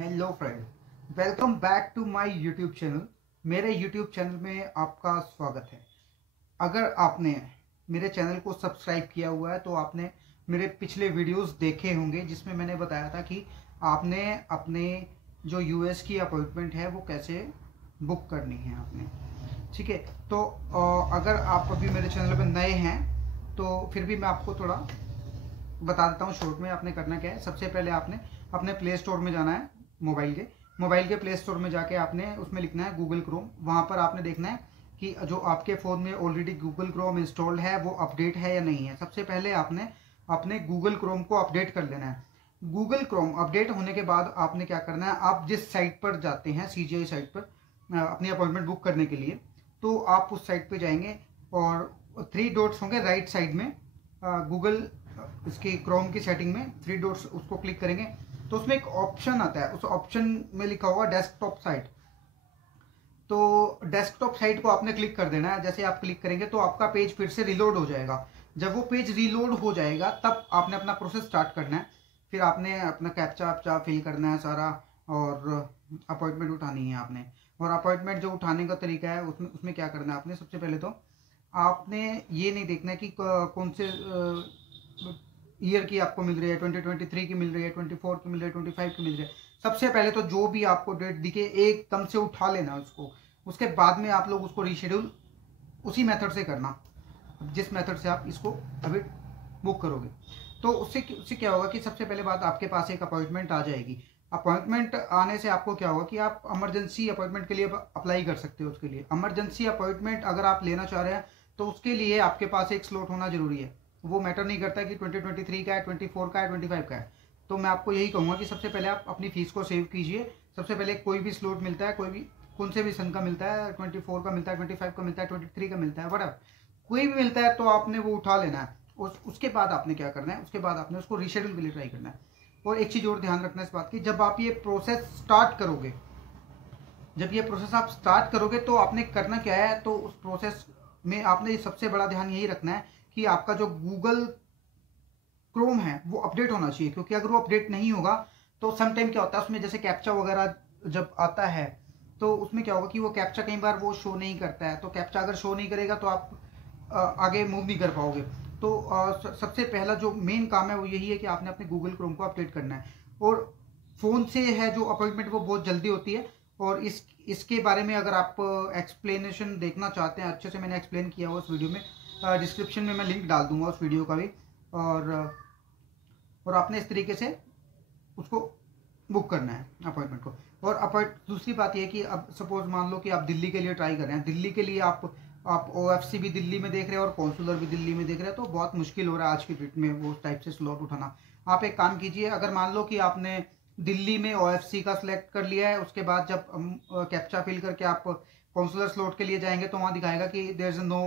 Hello friend, welcome back to my YouTube channel. मेरे YouTube channel में आपका स्वागत है। अगर आपने मेरे चैनल को सब्सक्राइब किया हुआ है तो आपने मेरे पिछले वीडियोस देखे होंगे जिसमें मैंने बताया था कि आपने अपने जो यूएस की अपॉइंटमेंट है वो कैसे बुक करनी है आपने। ठीक है, तो अगर आप अभी मेरे चैनल पर नए हैं तो फिर भी मैं आपको थोड़ा बता देता हूँ शॉर्ट में आपने करना क्या है। सबसे पहले आपने अपने प्ले स्टोर में जाना है। मोबाइल के प्ले स्टोर में जाके आपने उसमें लिखना है गूगल क्रोम। वहाँ पर आपने देखना है कि जो आपके फ़ोन में ऑलरेडी गूगल क्रोम इंस्टॉल्ड है वो अपडेट है या नहीं है। सबसे पहले आपने अपने गूगल क्रोम को अपडेट कर लेना है। गूगल क्रोम अपडेट होने के बाद आपने क्या करना है, आप जिस साइट पर जाते हैं CGI साइट पर अपनी अपॉइंटमेंट बुक करने के लिए, तो आप उस साइट पर जाएंगे और 3 डॉट्स होंगे राइट साइड में। गूगल इसकी क्रोम की सेटिंग में 3 डॉट्स उसको क्लिक करेंगे तो उसमें एक ऑप्शन आता है। उस ऑप्शन में लिखा हुआ डेस्कटॉप साइट। तो डेस्कटॉप साइट को आपने क्लिक कर देना है। जैसे आप क्लिक करेंगे तो आपका पेज फिर से रिलोड हो जाएगा। जब वो पेज रिलोड हो जाएगा तब आपने अपना प्रोसेस स्टार्ट करना है। फिर आपने अपना कैप्चा वैप्चा फिल करना है सारा और अपॉइंटमेंट उठानी है आपने। और अपॉइंटमेंट जो उठाने का तरीका है उसमें उसमें क्या करना है आपने, सबसे पहले तो आपने ये नहीं देखना है कि कौन से ईयर की आपको मिल रही है, 2023 की मिल रही है, 24 की मिल रही है, 25 की मिल रही है। सबसे पहले तो जो भी आपको डेट दिखे एकदम से उठा लेना उसको। उसके बाद में आप लोग उसको रीशेड्यूल उसी मेथड से करना जिस मेथड से आप इसको अभी बुक करोगे। तो उससे क्या होगा कि सबसे पहले बात आपके पास एक अपॉइंटमेंट आ जाएगी। अपॉइंटमेंट आने से आपको क्या होगा कि आप इमरजेंसी अपॉइंटमेंट के लिए अप्लाई कर सकते हो। उसके लिए इमरजेंसी अपॉइंटमेंट अगर आप लेना चाह रहे हैं तो उसके लिए आपके पास एक स्लॉट होना जरूरी है। वो मैटर नहीं करता कि 2023 का है, 24 का है, 25 का है। तो मैं आपको यही कहूँगा कि सबसे पहले आप अपनी फीस को सेव कीजिए। सबसे पहले कोई भी स्लॉट मिलता है, कोई भी कौन से भी सन का मिलता है, 24 का मिलता है, 25 का मिलता है, 23 का मिलता है, वट कोई भी मिलता है तो आपने वो उठा लेना है। उसके बाद आपने क्या करना है, उसके बाद आपने उसको रीशेड्यूल के लिए ट्राई करना है। और एक चीज़ और ध्यान रखना है इस बात की, जब आप ये प्रोसेस स्टार्ट करोगे, जब ये प्रोसेस आप स्टार्ट करोगे तो आपने करना क्या है, तो उस प्रोसेस में आपने सबसे बड़ा ध्यान यही रखना है कि आपका जो गूगल क्रोम है वो अपडेट होना चाहिए। क्योंकि अगर वो अपडेट नहीं होगा तो सम टाइम क्या होता है उसमें, जैसे कैप्चा वगैरह जब आता है तो उसमें क्या होगा कि वो कैप्चा कई बार वो शो नहीं करता है। तो कैप्चा अगर शो नहीं करेगा तो आप आगे मूव नहीं कर पाओगे। तो सबसे पहला जो मेन काम है वो यही है कि आपने अपने गूगल क्रोम को अपडेट करना है। और फ़ोन से है जो अपॉइंटमेंट वो बहुत जल्दी होती है। और इसके बारे में अगर आप एक्सप्लेनेशन देखना चाहते हैं, अच्छे से मैंने एक्सप्लेन किया हुआ उस वीडियो में, डिस्क्रिप्शन में मैं लिंक डाल दूंगा उस वीडियो का भी। और आपने इस तरीके से उसको बुक करना है अपॉइंटमेंट को। और दूसरी बात यह कि अब सपोज मान लो कि आप दिल्ली के लिए ट्राई कर रहे हैं। दिल्ली के लिए आप OFC भी दिल्ली में देख रहे हैं और कॉन्सुलर भी दिल्ली में देख रहे हैं, तो बहुत मुश्किल हो रहा है आज की डेट में वो टाइप से स्लॉट उठाना। आप एक काम कीजिए, अगर मान लो कि आपने दिल्ली में OFC का सिलेक्ट कर लिया है, उसके बाद जब कैप्चा फिल करके आप कॉन्सुलर स्लॉट के लिए जाएंगे तो वहाँ दिखाएगा कि there is no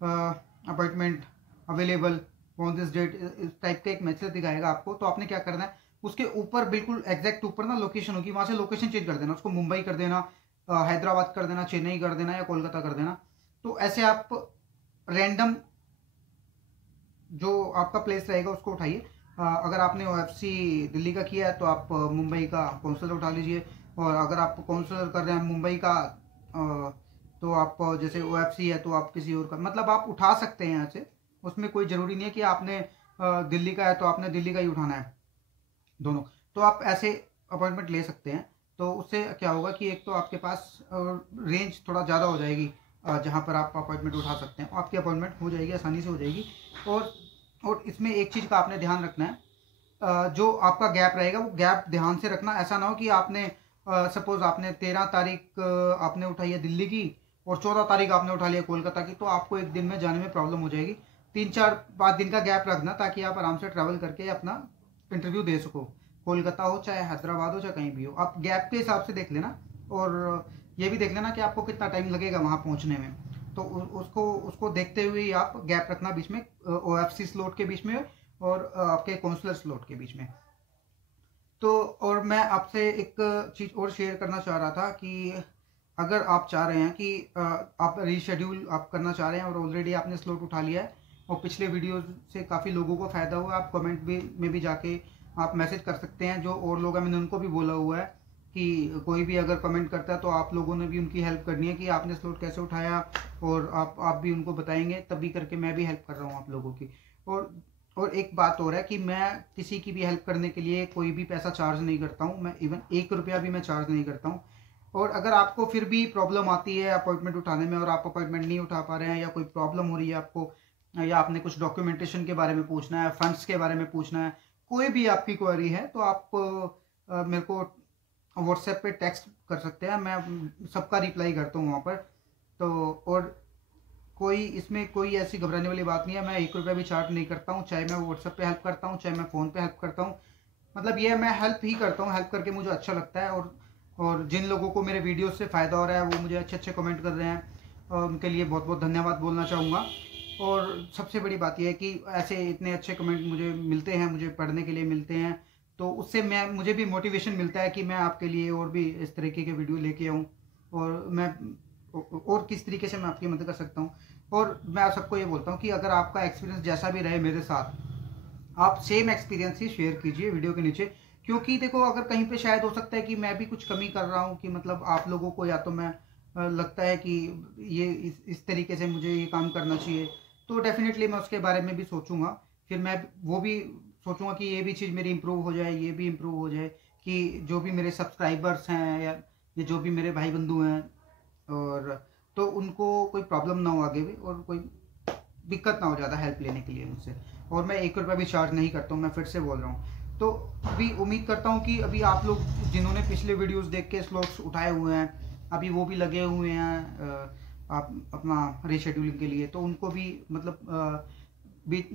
appointment available on this date, इस टाइप का एक मैसेज दिखाएगा आपको। तो आपने क्या करना है, उसके ऊपर बिल्कुल एग्जैक्ट ऊपर ना लोकेशन होगी, वहाँ से लोकेशन चेंज कर देना, उसको मुंबई कर देना, हैदराबाद कर देना, चेन्नई कर देना या कोलकाता कर देना। तो ऐसे आप रैंडम जो आपका प्लेस रहेगा उसको उठाइए। अगर आपने OFC दिल्ली का किया है तो आप मुंबई का कौंसलर उठा लीजिए। और अगर आप कौंसलर कर रहे हैं मुंबई का, तो आप जैसे OFC है तो आप किसी और का, मतलब आप उठा सकते हैं यहाँ से। उसमें कोई ज़रूरी नहीं है कि आपने दिल्ली का है तो आपने दिल्ली का ही उठाना है, दोनों। तो आप ऐसे अपॉइंटमेंट ले सकते हैं। तो उससे क्या होगा कि एक तो आपके पास रेंज थोड़ा ज़्यादा हो जाएगी जहाँ पर आप अपॉइंटमेंट उठा सकते हैं, आपकी अपॉइंटमेंट हो जाएगी, आसानी से हो जाएगी। और इसमें एक चीज़ का आपने ध्यान रखना है, जो आपका गैप रहेगा वो गैप ध्यान से रखना। ऐसा ना हो कि आपने सपोज आपने 13 तारीख आपने उठाई है दिल्ली की और 14 तारीख आपने उठा लिया कोलकाता की, तो आपको एक दिन में जाने में प्रॉब्लम हो जाएगी। 3-4-5 दिन का गैप रखना ताकि आप आराम से ट्रैवल करके अपना इंटरव्यू दे सको। कोलकाता हो चाहे हैदराबाद हो चाहे कहीं भी हो, आप गैप के हिसाब से देख लेना। और ये भी देख लेना कि आपको कितना टाइम लगेगा वहाँ पहुँचने में। तो उसको देखते हुए ही आप गैप रखना बीच में, OFC स्लॉट के बीच में और आपके काउंसलर स्लॉट के बीच में। तो और मैं आपसे एक चीज़ और शेयर करना चाह रहा था कि अगर आप चाह रहे हैं कि आप रीशेड्यूल आप करना चाह रहे हैं और ऑलरेडी आपने स्लॉट उठा लिया है और पिछले वीडियो से काफ़ी लोगों को फ़ायदा हुआ, आप कमेंट में भी जाके आप मैसेज कर सकते हैं। जो और लोग हैं मैंने उनको भी बोला हुआ है कि कोई भी अगर कमेंट करता है तो आप लोगों ने भी उनकी हेल्प करनी है कि आपने स्लॉट कैसे उठाया, और आप भी उनको बताएंगे, तभी करके मैं भी हेल्प कर रहा हूँ आप लोगों की। और एक बात और है कि मैं किसी की भी हेल्प करने के लिए कोई भी पैसा चार्ज नहीं करता हूँ, मैं इवन 1 रुपया भी मैं चार्ज नहीं करता हूँ। और अगर आपको फिर भी प्रॉब्लम आती है अपॉइंटमेंट उठाने में और आप अपॉइंटमेंट नहीं उठा पा रहे हैं, या कोई प्रॉब्लम हो रही है आपको, या आपने कुछ डॉक्यूमेंटेशन के बारे में पूछना है, फंड्स के बारे में पूछना है, कोई भी आपकी क्वेरी है, तो आप मेरे को व्हाट्सएप पे टेक्स्ट कर सकते हैं, मैं सबका रिप्लाई करता हूँ वहाँ पर। तो और कोई इसमें कोई ऐसी घबराने वाली बात नहीं है, मैं 1 रुपया भी चार्ज नहीं करता हूँ, चाहे मैं व्हाट्सएप पे हेल्प करता हूँ, चाहे मैं फ़ोन पे हेल्प करता हूँ। मतलब ये मैं हेल्प ही करता हूँ, हेल्प करके मुझे अच्छा लगता है। और जिन लोगों को मेरे वीडियो से फ़ायदा हो रहा है वो मुझे अच्छे अच्छे कमेंट कर रहे हैं, और उनके लिए बहुत बहुत धन्यवाद बोलना चाहूँगा। और सबसे बड़ी बात यह है कि ऐसे इतने अच्छे कमेंट मुझे मिलते हैं, मुझे पढ़ने के लिए मिलते हैं, तो उससे मुझे भी मोटिवेशन मिलता है कि मैं आपके लिए और भी इस तरीके के वीडियो लेके आऊँ, और मैं और किस तरीके से मैं आपकी मदद कर सकता हूँ। और मैं सबको ये बोलता हूँ कि अगर आपका एक्सपीरियंस जैसा भी रहे मेरे साथ, आप सेम एक्सपीरियंस ही शेयर कीजिए वीडियो के नीचे। क्योंकि देखो, अगर कहीं पे शायद हो सकता है कि मैं भी कुछ कमी कर रहा हूँ, कि मतलब आप लोगों को या तो मैं लगता है कि ये इस तरीके से मुझे ये काम करना चाहिए, तो डेफिनेटली मैं उसके बारे में भी सोचूंगा। फिर मैं वो भी सोचूंगा कि ये भी चीज़ मेरी इम्प्रूव हो जाए, ये भी इम्प्रूव हो जाए, कि जो भी मेरे सब्सक्राइबर्स हैं या ये जो भी मेरे भाई बंधु हैं, और तो उनको कोई प्रॉब्लम ना हो आगे भी, और कोई दिक्कत ना हो ज़्यादा हेल्प लेने के लिए मुझसे। और मैं 1 रुपया भी चार्ज नहीं करता हूँ, मैं फिर से बोल रहा हूँ। तो अभी उम्मीद करता हूँ कि अभी आप लोग जिन्होंने पिछले वीडियोस देख के स्लॉट्स उठाए हुए हैं, अभी वो भी लगे हुए हैं आप अपना रीशेड्यूलिंग के लिए, तो उनको भी मतलब बीच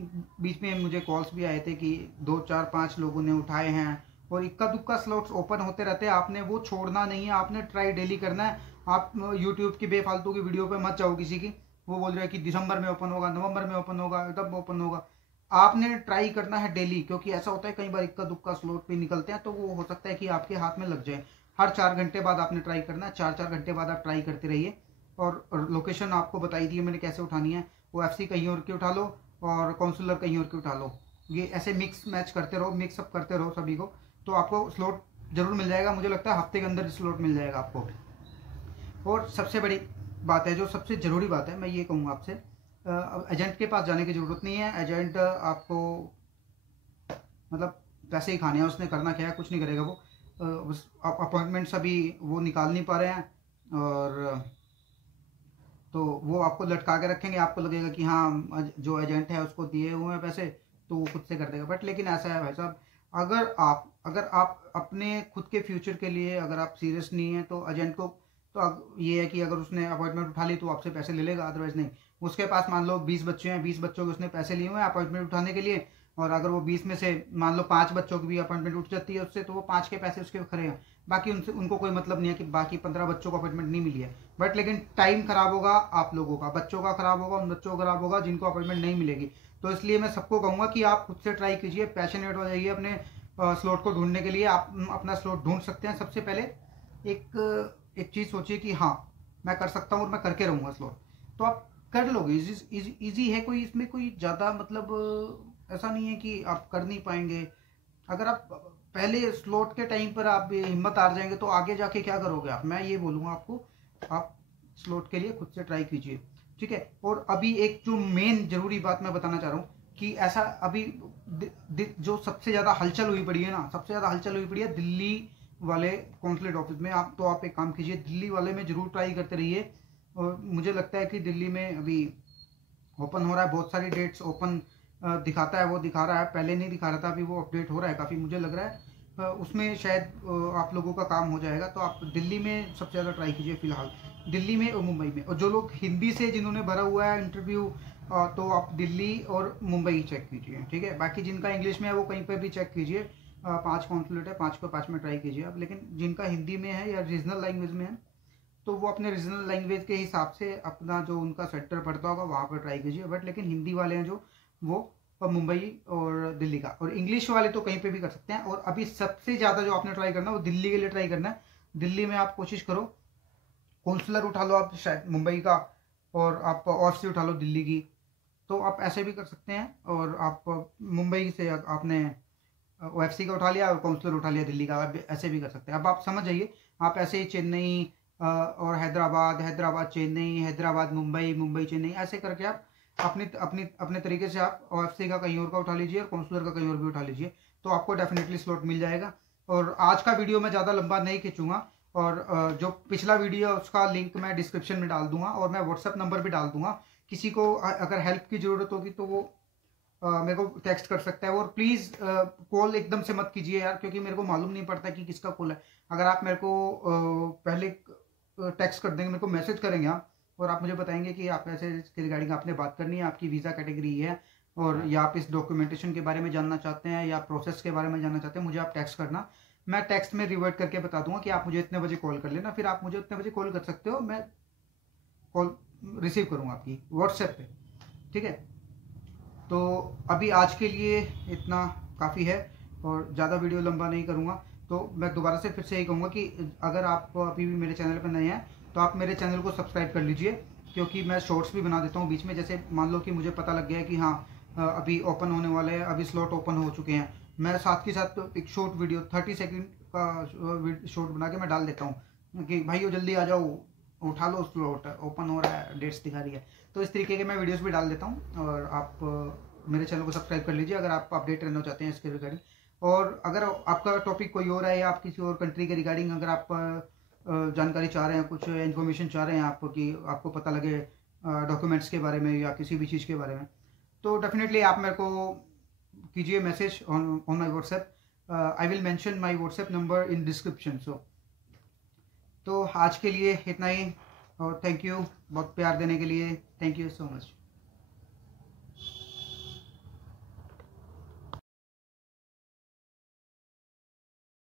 बीच में मुझे कॉल्स भी आए थे कि 2 4 5 लोगों ने उठाए हैं, और इक्का दुक्का स्लॉट्स ओपन होते रहते हैं। आपने वो छोड़ना नहीं है, आपने ट्राई डेली करना है। आप यूट्यूब की बेफालतू की वीडियो पे मत जाओ किसी की, वो बोल रहे हैं कि दिसंबर में ओपन होगा, नवंबर में ओपन होगा, तब ओपन होगा। आपने ट्राई करना है डेली, क्योंकि ऐसा होता है कई बार इक्का दुक्का स्लॉट पे निकलते हैं, तो वो हो सकता है कि आपके हाथ में लग जाए। हर 4 घंटे बाद आपने ट्राई करना है, 4 4 घंटे बाद आप ट्राई करते रहिए। और लोकेशन आपको बताई दी है मैंने कैसे उठानी है, वो एफसी कहीं और की उठा लो और काउंसलर कहीं और की उठा लो। ये ऐसे मिक्स मैच करते रहो, मिक्सअप करते रहो सभी को, तो आपको स्लॉट जरूर मिल जाएगा। मुझे लगता है हफ्ते के अंदर स्लॉट मिल जाएगा आपको। और सबसे बड़ी बात है, जो सबसे ज़रूरी बात है, मैं ये कहूँगा आपसे, एजेंट के पास जाने की ज़रूरत नहीं है। एजेंट आपको मतलब पैसे ही खाने हैं, उसने करना क्या है, कुछ नहीं करेगा वो। अपॉइंटमेंट्स अभी वो निकाल नहीं पा रहे हैं, और तो वो आपको लटका के रखेंगे, आपको लगेगा कि हाँ जो एजेंट है उसको दिए हुए हैं पैसे, तो वो खुद से कर देगा। बट लेकिन ऐसा है भाई साहब, अगर आप अपने खुद के फ्यूचर के लिए अगर आप सीरियस नहीं है, तो एजेंट को तो ये है कि अगर उसने अपॉइंटमेंट उठा ली तो आपसे पैसे ले लेगा, अदरवाइज नहीं। उसके पास मान लो 20 बच्चे हैं, 20 बच्चों के उसने पैसे लिए हुए हैं अपॉइंटमेंट उठाने के लिए, और अगर वो 20 में से मान लो 5 बच्चों की भी अपॉइंटमेंट उठ जाती है उससे, तो वो 5 के पैसे उसके खड़े हैं। बाकी उनसे उनको कोई मतलब नहीं है कि बाकी 15 बच्चों को अपॉइंटमेंट नहीं मिली है। बट लेकिन टाइम खराब होगा आप लोगों का, बच्चों का खराब होगा, उन बच्चों का खराब होगा जिनको अपॉइंटमेंट नहीं मिलेगी। तो इसलिए मैं सबको कहूँगा कि आप खुद से ट्राई कीजिए, पैशनेट हो जाइए अपने स्लॉट को ढूंढने के लिए। आप अपना स्लॉट ढूंढ सकते हैं। सबसे पहले एक एक चीज़ सोचिए कि हाँ मैं कर सकता हूँ और मैं करके रहूँगा स्लॉट, तो आप कर लोगे। इजी है, कोई इसमें कोई ज़्यादा मतलब ऐसा नहीं है कि आप कर नहीं पाएंगे। अगर आप पहले स्लॉट के टाइम पर आप हिम्मत हार जाएंगे तो आगे जाके क्या करोगे आप, मैं ये बोलूँगा आपको, आप स्लॉट के लिए खुद से ट्राई कीजिए, ठीक है। और अभी एक जो मेन जरूरी बात मैं बताना चाह रहा हूँ कि ऐसा अभी जो सबसे ज़्यादा हलचल हुई पड़ी है ना, सबसे ज़्यादा हलचल हुई पड़ी है दिल्ली वाले कॉन्सुलेट ऑफिस में। आप एक काम कीजिए, दिल्ली वाले में जरूर ट्राई करते रहिए। और मुझे लगता है कि दिल्ली में अभी ओपन हो रहा है, बहुत सारी डेट्स ओपन दिखाता है, वो दिखा रहा है, पहले नहीं दिखा रहा था, अभी वो अपडेट हो रहा है काफ़ी, मुझे लग रहा है उसमें शायद आप लोगों का काम हो जाएगा। तो आप दिल्ली में सबसे ज़्यादा ट्राई कीजिए फिलहाल, दिल्ली में और मुंबई में। और जो लोग हिंदी से जिन्होंने भरा हुआ है इंटरव्यू, तो आप दिल्ली और मुंबई चेक कीजिए, ठीक है। बाकी जिनका इंग्लिश में है वो कहीं पर भी चेक कीजिए, 5 कॉन्सुलेट है, 5 को 5 में ट्राई कीजिए आप। लेकिन जिनका हिंदी में है या रीजनल लैंग्वेज में है, तो वो अपने रीजनल लैंग्वेज के हिसाब से अपना जो उनका सेक्टर पड़ता होगा वहाँ पर ट्राई कीजिए। बट लेकिन हिंदी वाले हैं जो, वो मुंबई और दिल्ली का, और इंग्लिश वाले तो कहीं पे भी कर सकते हैं। और अभी सबसे ज़्यादा जो आपने ट्राई करना है वो दिल्ली के लिए ट्राई करना है। दिल्ली में आप कोशिश करो, काउंसलर उठा लो आप शायद मुंबई का, और आप ऑफ से उठा लो दिल्ली की, तो आप ऐसे भी कर सकते हैं। और आप मुंबई से आपने OFC का उठा लिया और काउंसलर उठा लिया दिल्ली का, आप ऐसे भी कर सकते हैं। अब आप समझ जाइए, आप ऐसे ही चेन्नई और हैदराबाद, हैदराबाद चेन्नई, हैदराबाद मुंबई, मुंबई चेन्नई, ऐसे करके आप अपने अपने अपने तरीके से आप OFC का कहीं और का उठा लीजिए और काउंसलर का कहीं और भी उठा लीजिए, तो आपको डेफिनेटली स्लॉट मिल जाएगा। और आज का वीडियो मैं ज़्यादा लंबा नहीं खींचूंगा, और जो पिछला वीडियो है उसका लिंक मैं डिस्क्रिप्शन में डाल दूंगा, और मैं व्हाट्सअप नंबर भी डाल दूंगा। किसी को अगर हेल्प की ज़रूरत होगी तो वो मेरे को टेक्स्ट कर सकता है। और प्लीज़ कॉल एकदम से मत कीजिए यार, क्योंकि मेरे को मालूम नहीं पड़ता कि किसका कॉल है। अगर आप मेरे को पहले टेक्स्ट कर देंगे, मेरे को मैसेज करेंगे आप, और आप मुझे बताएंगे कि आप ऐसे इसके रिगार्डिंग आपने बात करनी है, आपकी वीज़ा कैटेगरी है, और या आप इस डॉक्यूमेंटेशन के बारे में जानना चाहते हैं या प्रोसेस के बारे में जानना चाहते हैं, मुझे आप टेक्स्ट करना। मैं टेक्स्ट में रिवर्ट करके बता दूंगा कि आप मुझे इतने बजे कॉल कर लेना, फिर आप मुझे उतने बजे कॉल कर सकते हो, मैं कॉल रिसीव करूँगा आपकी व्हाट्सएप पे, ठीक है। तो अभी आज के लिए इतना काफ़ी है, और ज़्यादा वीडियो लंबा नहीं करूँगा। तो मैं दोबारा से फिर से यही कहूँगा कि अगर आप अभी भी मेरे चैनल पर नए हैं तो आप मेरे चैनल को सब्सक्राइब कर लीजिए, क्योंकि मैं शॉर्ट्स भी बना देता हूँ बीच में। जैसे मान लो कि मुझे पता लग गया है कि हाँ अभी ओपन होने वाले हैं, अभी स्लॉट ओपन हो चुके हैं, मैं साथ के साथ एक शॉर्ट वीडियो 30 सेकंड का शॉर्ट बना के मैं डाल देता हूँ कि भाई वो जल्दी आ जाओ, उठा लो, स्लॉट ओपन हो रहा है, डेट्स दिखा रही है। तो इस तरीके के मैं वीडियोस भी डाल देता हूँ, और आप मेरे चैनल को सब्सक्राइब कर लीजिए अगर आप अपडेट रहना चाहते हैं इसके रिगार्डिंग। और अगर आपका टॉपिक कोई और है या आप किसी और कंट्री के रिगार्डिंग अगर आप जानकारी चाह रहे हैं, कुछ इन्फॉर्मेशन चाह रहे हैं आप, कि आपको पता लगे डॉक्यूमेंट्स के बारे में या किसी भी चीज़ के बारे में, तो डेफिनेटली आप मेरे को कीजिए message on my WhatsApp. I will mention my WhatsApp number in description. तो आज के लिए इतना ही, और थैंक यू बहुत प्यार देने के लिए, थैंक यू सो मच।